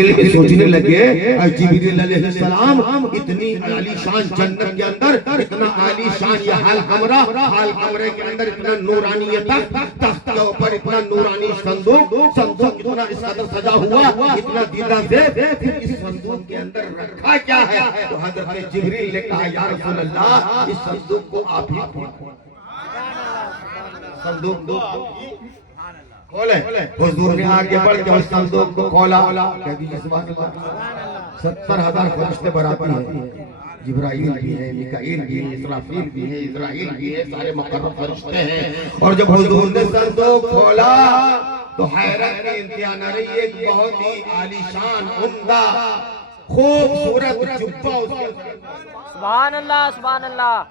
دل میں سوچنے لگے جبریل علیہ السلام اتنی عالی شان جنت کے اندر اتنا عالی شان یہ حال کمرے کے اندر اتنا نورانی تخت کے اوپر اتنا نورانی صندوق اتنا اس قدر سجا ہوا اتنا دیدہ سے اس صندوق کے اندر رکھا کیا ہے؟ تو حضرت جبریل نے کہا یا رسول اللہ اس صندوق کو آپ ہی کھولیں۔ صندوق کھولیں۔ حضور نے آگے بڑھ کے اس صندوق کو کھولا، کہہ دیجئے سبحان اللہ، 70,000 فرشتے براتی ہیں، جبرائیل بھی ہے، میکائیل بھی ہے، اسرافیل بھی ہے، اسرائیل بھی ہے، سارے مقرب فرشتے ہیں۔ اور جب حضور نے صندوق کھولا تو حیرت کی انتہا نہ رہی، ایک بہت ہی عالی شان عمدہ خوبصورت جبہ اس کے سبحان اللہ سبحان اللہ،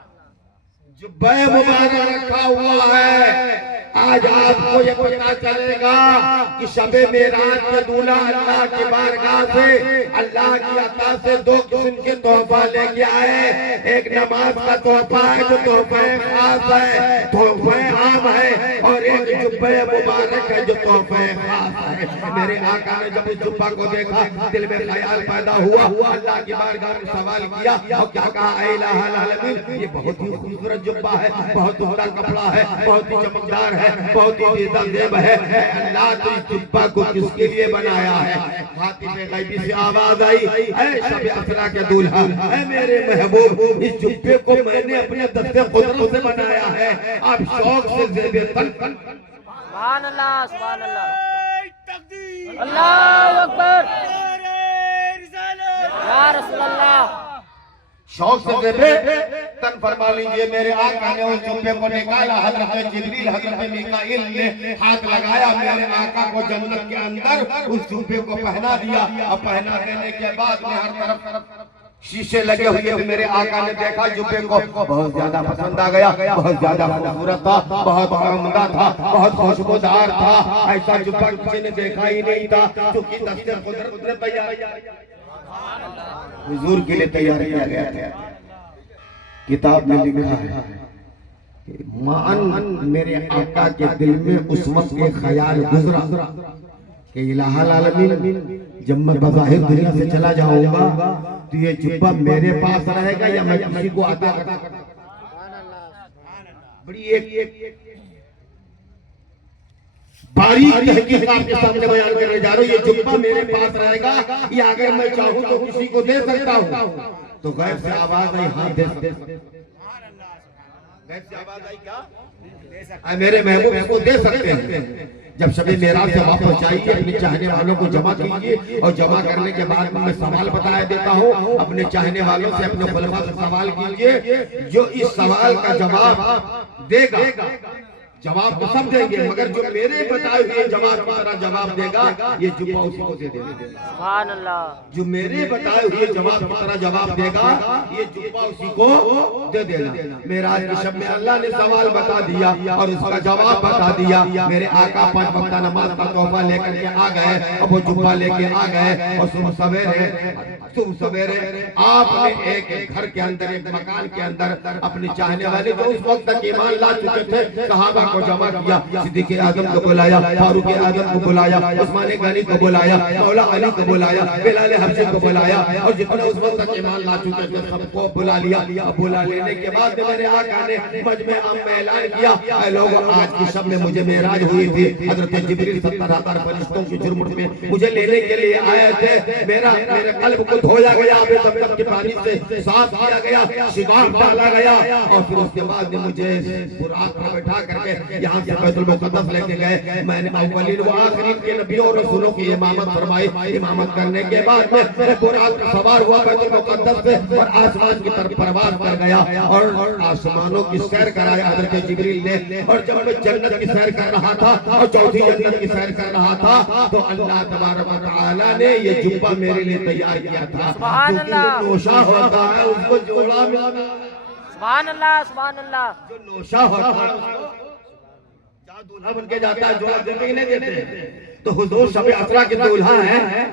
جبہ مبارک رکھا ہوا ہے۔ آج آپ کو یہ پتا چلے گا کہ شب معراج کے دولہ اللہ کی بارگاہ سے اللہ کی عطا سے دو قسم کے تحفہ لے کے آئے۔ ایک نماز کا تحفہ ہے جو تحفہ خاص ہے، تحفہ عام ہے، اور ایک جبہ مبارک ہے جو تحفہ خاص ہے۔ میرے آقا نے جب اس جبہ کو دیکھا دل میں خیال پیدا ہوا، اللہ کی بارگاہ میں سوال کیا اور کیا کہا، اے الہ العالمین یہ بہت ہی خوبصورت جبہ ہے، بہت عمدہ کپڑا ہے، بہت ہی چمکدار ہے، بہت ہی دیدہ دیب ہے، اے اللہ تو اس جبہ کو کس کے لیے بنایا ہے؟ خاتم غیبی سے آواز آئی، اے شب اسرا کے دولہا، اے میرے محبوب اس جبے کو میں نے اپنے دست قدرت سے بنایا ہے، آپ شوق سے زیب تن سبحان اللہ سبحان اللہ، اللہ اکبر یا رسول اللہ، شوق سے زیب تن فرما لیجئے۔ میرے آقا نے اس جبے کو نکالا، حضرت جبریل حضرت میکائیل نے ہاتھ لگایا، میرے آقا کو جنت کے اندر اس جبے کو پہنا دیا، اور پہنا دینے کے بعد میں ہر طرف شیشے لگے ہوئے تھے۔ میرے آقا نے دیکھا جبے کو، بہت زیادہ پسند آ گیا، بہت زیادہ خوبصورت تھا، بہت عمدہ تھا، بہت خوشبودار تھا، ایسا جبہ کسی نے دیکھا ہی نہیں تھا، چونکہ دست قدرت نے تیار حضور کے لیے تیار کیا گیا تھا۔ کتاب میں لکھا ہے معن میرے آقا کے دل میں اس وقت کے خیال گزرا کہ الہ العالمین جب میں بظاہر دنیا سے چلا جاؤں گا تو یہ جبہ میرے پاس رہے گا یا میں کسی کو عطا کروں گا؟ بڑی ایک باریک تحقیق آپ کے سامنے بیان کرنے جا رہا ہوں۔ یہ جبہ میرے پاس رہے گا یا اگر میں چاہوں تو کسی کو دے سکتا ہوں؟ تو غیب سے آواز آئی، ہاں دے سکتے ہیں۔ غیب سے آواز آئی کیا؟ اے میرے محبوب اس کو دے سکتے ہیں۔ جب شب معراج سے واپس جائیے اپنے چاہنے والوں کو جمع کیجئے، اور جمع کرنے کے بعد میں سوال بتایا دیتا ہوں، اپنے چاہنے والوں سے اپنے خلفاء سے سوال کیجئے، جو اس سوال کا جواب دے گا، جواب تو سب دیں گے مگر جو میرے بتائے ہوئے جواب کی طرح جواب دے گا یہ جبہ اسی کو دے دے گا۔ سبحان اللہ، جو میرے بتائے ہوئے جواب کی طرح جواب دے گا یہ جبہ اسی کو دے دینا۔ معراج کی شب میں اللہ نے سوال بتا دیا اور اس کا جواب بتا دیا۔ میرے آقا 5 وقت نماز کا تحفہ لے کر کے آ گئے، اب وہ جبہ لے کے آ گئے، اور صبح سویرے آپ نے ایک گھر کے اندر، ایک مکان کے اندر اپنے چاہنے والے جو اس وقت تک ایمان لا چکے تھے صحابہ کو جمع کیا، صدیق اعظم کو بلایا، فاروق اعظم کو بلایا، عثمان غنی کو بلایا، مولا علی کو بلایا، بلال حبشی کو بلایا، اور جتنے اس وقت تک ایمان لا چکے تھے سب کو بلا لیا۔ بلا لینے کے بعد میرے آقا نے مجمع عام میں اعلان کیا، اے لوگوں آج کی شب میں مجھے معراج ہوئی تھی، حضرت جبریل 70,000 فرشتوں کی جرمٹ میں مجھے لینے کے لیے آئے تھے، میرے قلب کو دھویا گیا، زمزم کے پانی سے صاف کیا گیا، شگاف ڈالا گیا، اور پھر اس کے بعد مجھے براق پر بٹھا کر کے یہاں سے بیت المقدس لے کے گئے۔ میں نے اولین و آخرین کے نبیوں اور رسولوں کی امامت فرمائی، امامت کرنے کے بعد میں براق پر سوار ہوا بیت المقدس سے اور آسمان کی طرف پرواز کر گیا، اور آسمانوں کی سیر کرایا حضرت جبریل نے۔ اور جب میں جنت کی سیر کر رہا تھا اور چوتھی جنت کی سیر کر رہا تھا تو اللہ تبارک و تعالی نے یہ جبہ میرے لیے تیار کیا تھا، کیونکہ جو نوشہ ہوتا ہے اس کو جوڑا ملتا ہے۔ سبحان اللہ سبحان اللہ، جو نوشہ ہوتا ہے اس کو جہاں دولہا بن کے جاتا ہے جوڑا دیتے ہی نہیں دیتے۔ تو حضور شب اسرا کے دولہا ہیں،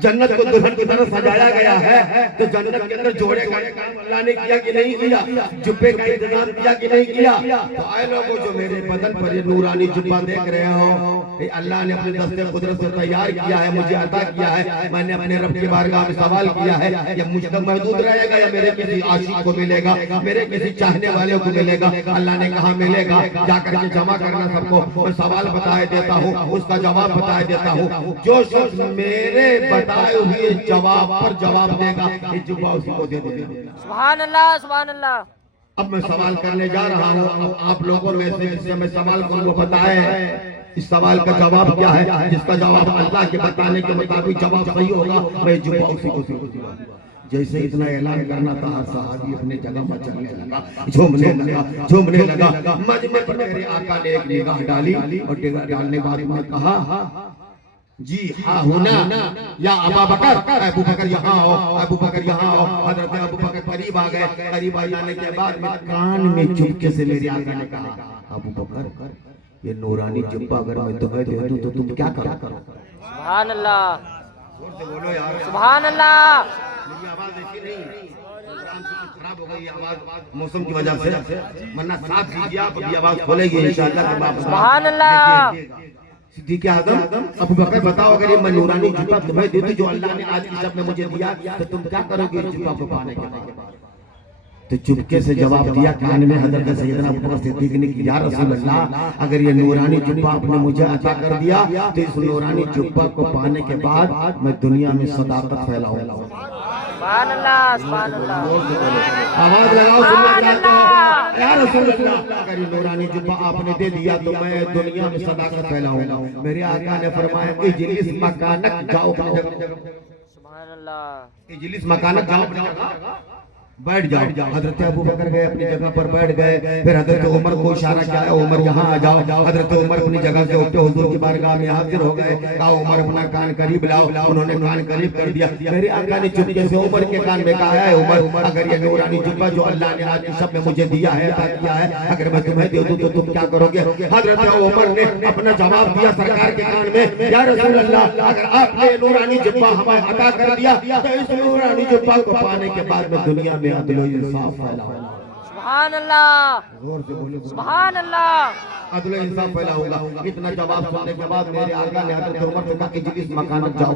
جنت کو دلہن کی طرح سجایا گیا ہے تو جنت کے اندر جوڑے کا کام اللہ نے کیا کہ نہیں کیا؟ جبے کا انتظام کیا کہ نہیں کیا؟ تو آئے لوگوں جو میرے بدن پر یہ نورانی جبہ دیکھ رہے ہو، اللہ نے اپنے دست قدرت سے تیار کیا ہے، مجھے عطا کیا ہے، میں نے اپنے رب کی بارگاہ میں سوال کیا ہے، یہ مجھ تک محدود رہے گا یا میرے کسی عاشق کو ملے گا، میرے کسی چاہنے والے کو ملے گا؟ اللہ نے کہا ملے گا، جا کر کے جمع کرنا سب کو، میں سوال بتائے دیتا ہوں، اس کا جواب بتائے دیتا ہوں، جو شخص میرے بتائے ہوئے جواب پر جواب دے گا یہ جبہ اسی کو دے دے گا۔ سبحان اللہ سبحان اللہ۔ اب میں سوال کرنے جا رہا ہوں، اب آپ لوگوں میں سے جس سے میں سوال کروں وہ بتائے اس سوال کا جواب کیا ہے؟ جس کا جواب اللہ کے بتانے کے مطابق جواب صحیح ہوگا میں جبہ اسی کو دے دوں گا۔ جیسے اتنا اعلان کرنا تھا ہر صحابی اپنے جگہ پر چلنے لگا، جھومنے لگا۔ مجمع پر میرے آقا نے ایک نگاہ ڈالی اور نگاہ ڈالنے کے بعد انہوں نے کہا جی ہاں ہونا یا ابا بکر، ابو بکر یہاں آؤ، ابو بکر یہاں آؤ۔ حضرت ابو بکر قریب آ گئے، قریب آ جانے کے بعد میں کان میں چپکے سے میرے آقا نے کہا ابو بکر یہ نورانی جبہ اگر میں تمہیں دے دوں تو تم کیا کرو؟ سبحان اللہ بولو یار، سبحان اللہ۔ میری آواز ایسی نہیں، خراب ہو گئی آواز موسم کی وجہ سے، ورنہ ساتھ دیجیے آپ ابھی آواز کھولے گی انشاءاللہ۔ سبحان اللہ۔ صدیق اعظم ابو بکر بتاؤ اگر یہ میں نورانی جبہ تمہیں دے دوں جو اللہ نے آج کی شب میں مجھے دیا تو تم کیا کرو گے اس جبہ کو پانے کے بعد؟ تو چپکے سے جواب دیا کان میں حضرت سیدنا ابو بکر صدیق نے کہ یا رسول اللہ اگر یہ نورانی جبہ آپ نے مجھے عطا کر دیا تو اس نورانی جبہ کو پانے کے بعد میں دنیا میں صداقت پھیلاؤں گا۔ سبحان اللہ سبحان اللہ۔ آواز لگاؤ سننا چاہتا ہوں یا رسول اللہ اگر یہ نورانی جبہ آپ نے دے دیا تو میں دنیا میں صداقت پھیلاؤں گا۔ میرے آقا نے فرمایا اجلس مکانک جاؤ اپنی جگہ، سبحان اللہ۔ اجلس مکانک جاؤ اپنی جگہ بیٹھ جاؤ۔ حضرت ابو بکر گئے اپنی جگہ پر بیٹھ گئے، پھر حضرت عمر کو اشارہ کیا عمر یہاں آ جاؤ۔ حضرت عمر اپنی جگہ سے اٹھے حضور کی بارگاہ میں حاضر ہو گئے، کہا عمر اپنا کان قریب لاؤ، انہوں نے کان قریب کر دیا۔ میرے آقا نے چپکے سے عمر کے کان میں کہا ہے عمر اگر یہ نورانی جبہ جو اللہ نے آج کی شب میں مجھے دیا ہے عطا کیا ہے اگر میں تمہیں دے دوں تو تم کیا کرو گے؟ حضرت عمر نے اپنا جواب دیا سرکار کے کان میں یا رسول اللہ اگر آپ نے نورانی جبہ ہمیں عطا کر دیا تو اس نورانی جبہ کو پانے کے بعد میں دنیا میں عدل و انصاف پھیلاؤں گا۔ سبحان اللہ غور سے بولے سبحان اللہ۔ عدل و انصاف پھیلاؤں گا۔ اتنا جواب سننے کے بعد میرے آقا نے حضرت عمر سے کہا کہ جس مکانت جاؤ۔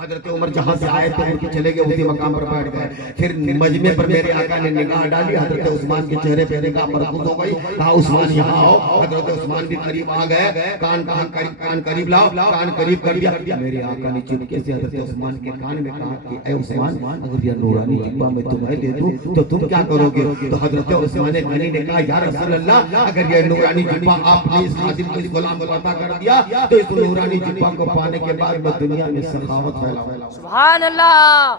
حضرت عمر جہاں سے آئے تھے ان کے چلے گئے اسی مقام پر بیٹھ گئے۔ پھر مجمع پر میرے آقا نے نگاہ ڈالی، حضرت عثمان کے چہرے پہ نگاہ مرکوز ہو گئی، کہا عثمان یہاں آؤ۔ حضرت عثمان بھی قریب آ گئے، کان قریب لاؤ، کان قریب کر دیا۔ میرے آقا نے چپکے سے حضرت عثمان کے کان میں کہا کہ اے عثمان اگر یہ نورانی جبہ میں تمہیں دے دوں تو تم کیا کرو گے؟ تو حضرت عثمان غنی نے کہا یا رسول اللہ اگر یہ نورانی جبہ آپ نے اس خادم کو اس غلام کو عطا کر دیا تو اس نورانی جبہ کو پانے کے بعد میں دنیا میں سخاوت پھیلاؤں گا۔ سبحان اللہ۔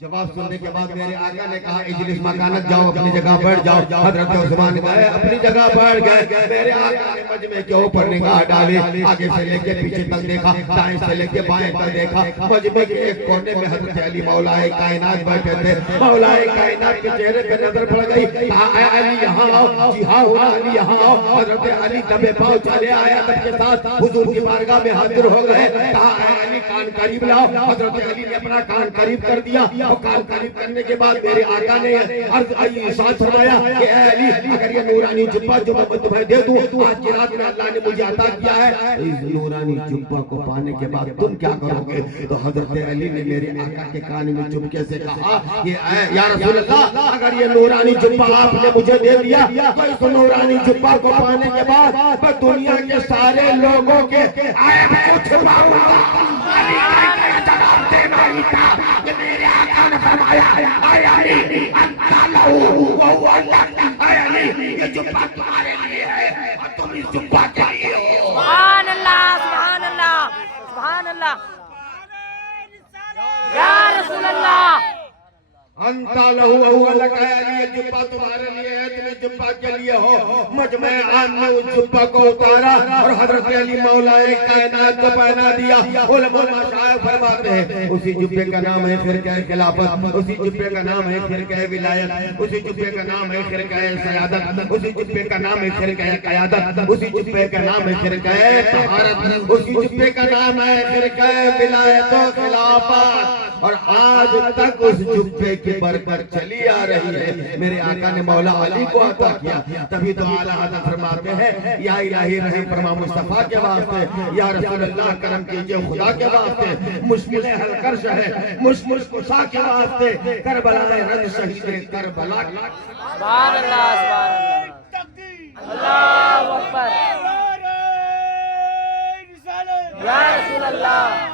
جواب سننے کے بعد میرے آقا نے کہا اجلس مکانت جاؤ اپنی جگہ بیٹھ جاؤ۔ حضرت عثمان گئے اپنی جگہ بیٹھ گئے۔ میرے آقا نے مجمع کے اوپر نگاہ ڈالی، آگے سے لے کے پیچھے تک دیکھا، دائیں سے لے کے بائیں تک دیکھا۔ مجمع کے ایک کونے میں حضرت علی مولا کائنات بیٹھے تھے۔ مولا کائنات کے چہرے پہ نظر پڑ گئی، کہا اے علی یہاں آؤ۔ جی ہاں ہونا علی یہاں آؤ۔ حضرت علی دبے پاؤں چلے آئے ادب کے ساتھ حضور کی بارگاہ میں حاضر ہو گئے، کہا اے علی کان قریب لاؤ۔ حضرت علی نے اپنا کان قریب کر دیا۔ کان قریب کرنے کے بعد میرے آقا نے ارشاد فرمایا کہ اے علی اگر یہ نورانی جبہ جو میں تمہیں دے دوں آج کی رات میں اللہ نے مجھے عطا کیا ہے اس نورانی جبہ کو پانے کے بعد تم کیا کرو گے؟ تو حضرت علی نے میرے آقا کے کان میں چپکے سے کہا یا رسول اللہ اگر یہ نورانی جبہ آپ نے مجھے دے دیا تو اس نورانی جبہ کو پانے کے بعد میں دنیا کے سارے لوگوں کے عیب کو چھپاؤں گا۔ علی کا جواب دینا ہی تھا کہ میرے آقا نے فرمایا اے علی انت لہو وہو لک، اے علی یہ جبہ تمہارے لیے ہے اور تم اس جبہ کے لیے ہو۔ سبحان اللہ سبحان اللہ سبحان اللہ یا رسول اللہ۔ انت لہو وہو لک، اے علی یہ جبہ تمہارے لیے ہے تم اس جبہ کے لیے ہو۔ مجمع عام نے اس جبہ کو اتارا اور حضرت علی مولا کائنات کو پہنا دیا۔ علماء مشاہد قائم فرماتے ہیں اسی جبے کا نام ہے خرقہ خلافت، اسی جبے کا نام ہے خرقہ ولایت، اسی جبے کا نام ہے خرقہ سیادت، اسی جبے کا نام ہے خرقہ قیادت، اسی جبے کا نام ہے خرقہ طہارت، اسی جبے کا نام ہے خرقہ ولایت و خلافت، اور آج تک اس جبے کی برکت چلی آ رہی ہے۔ میرے آقا نے مولا علی کو عطا کیا، تبھی تو اعلیٰ حضرت فرماتے ہیں یا الہی رحم فرما مصطفیٰ کے واسطے، یا رسول اللہ کرم کیجئے خدا کے واسطے، مشکل حل کر شہ مشکل کشا کے واسطے، کربلا رد شہید کربلا۔ سبحان اللہ سبحان اللہ، اللہ اکبر، یا رسول اللہ۔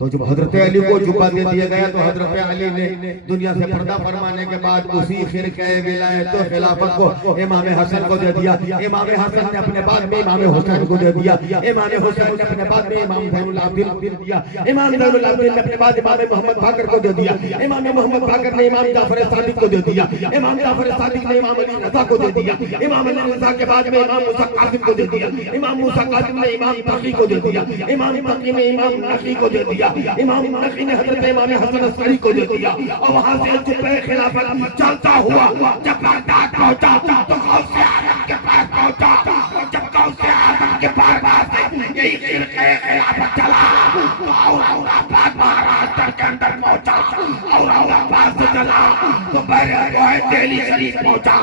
تو جب حضرت علی کو جبہ دے دیا گیا تو حضرت علی نے دنیا سے پردہ فرمانے کے بعد اسی خرقہ ولایت و خلافت کو امام حسن کو دے دیا۔ امام حسن نے اپنے بعد میں امام حسین کو دے دیا، امام حسین نے اپنے بعد میں امام زین العابدین کو دے دیا، امام زین العابدین نے اپنے بعد امام محمد باقر کو دے دیا، امام محمد باقر نے امام جعفر صادق کو دے دیا، امام جعفر صادق نے امام علی رضا کو دے دیا، امام علی رضا کے بعد میں امام موسیٰ کاظم کو دے دیا، امام موسیٰ کاظم نے امام تقی کو دے دیا، امام تقی نے امام نقی کو دے دیا، امام نقی نے حضرت امام حسن عسکری کو دے دیا، اور وہاں سے جبہ خلافت چلتا ہوا جب بغداد پہنچا تو غوث اعظم کے پاس پہنچا، اور جب غوث اعظم کے پاس یہی خرقہ خلافت چلا تو اورنگ آباد مہاراشٹر کے اندر پہنچا، اورنگ آباد سے چلا تو دہلی شریف پہنچا،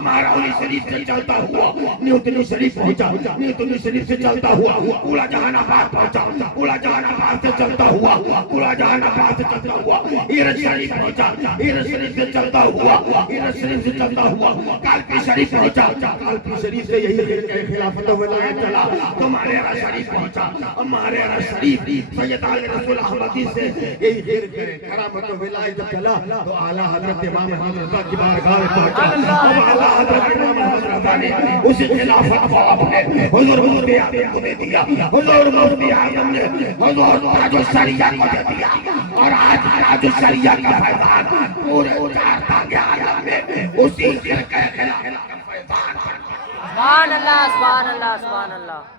مہراولی شریف سے چلتا ہوا نیو دہلی شریف پہنچا، نیو دہلی شریف سے چلتا ہوا پورا جہان آباد پہنچا، پورا جہان آباد سے چلتا ہوا پورا جہان آباد سے چلتا ہوا ایرج شریف پہنچا، ایرج شریف سے چلتا ہوا ایرج شریف سے چلتا ہوا کالپی شریف پہنچا، کالپی شریف سے یہی خرقہ خلافت و ولایت چلا تو ماریرہ شریف پہنچا، اور ماریرہ شریف سید آل رسول احمدی سے یہی خرقہ کرامت و ولایت جب چلا تو اعلیٰ حضرت امام محمد رضا کی بارگاہ میں پہنچا، اب اعلیٰ حضرت امام محمد رضا نے اسی خلافت کو اپنے حضور مفتی اعظم کو دے دیا، حضور مفتی اعظم نے حضور تاج الشریعہ کو دے دیا، اور آج تاج الشریعہ کا فیضان پورے چار تاج عالم میں اسی خرقہ خلافت کا فیضان۔ سبحان اللہ سبحان اللہ سبحان اللہ۔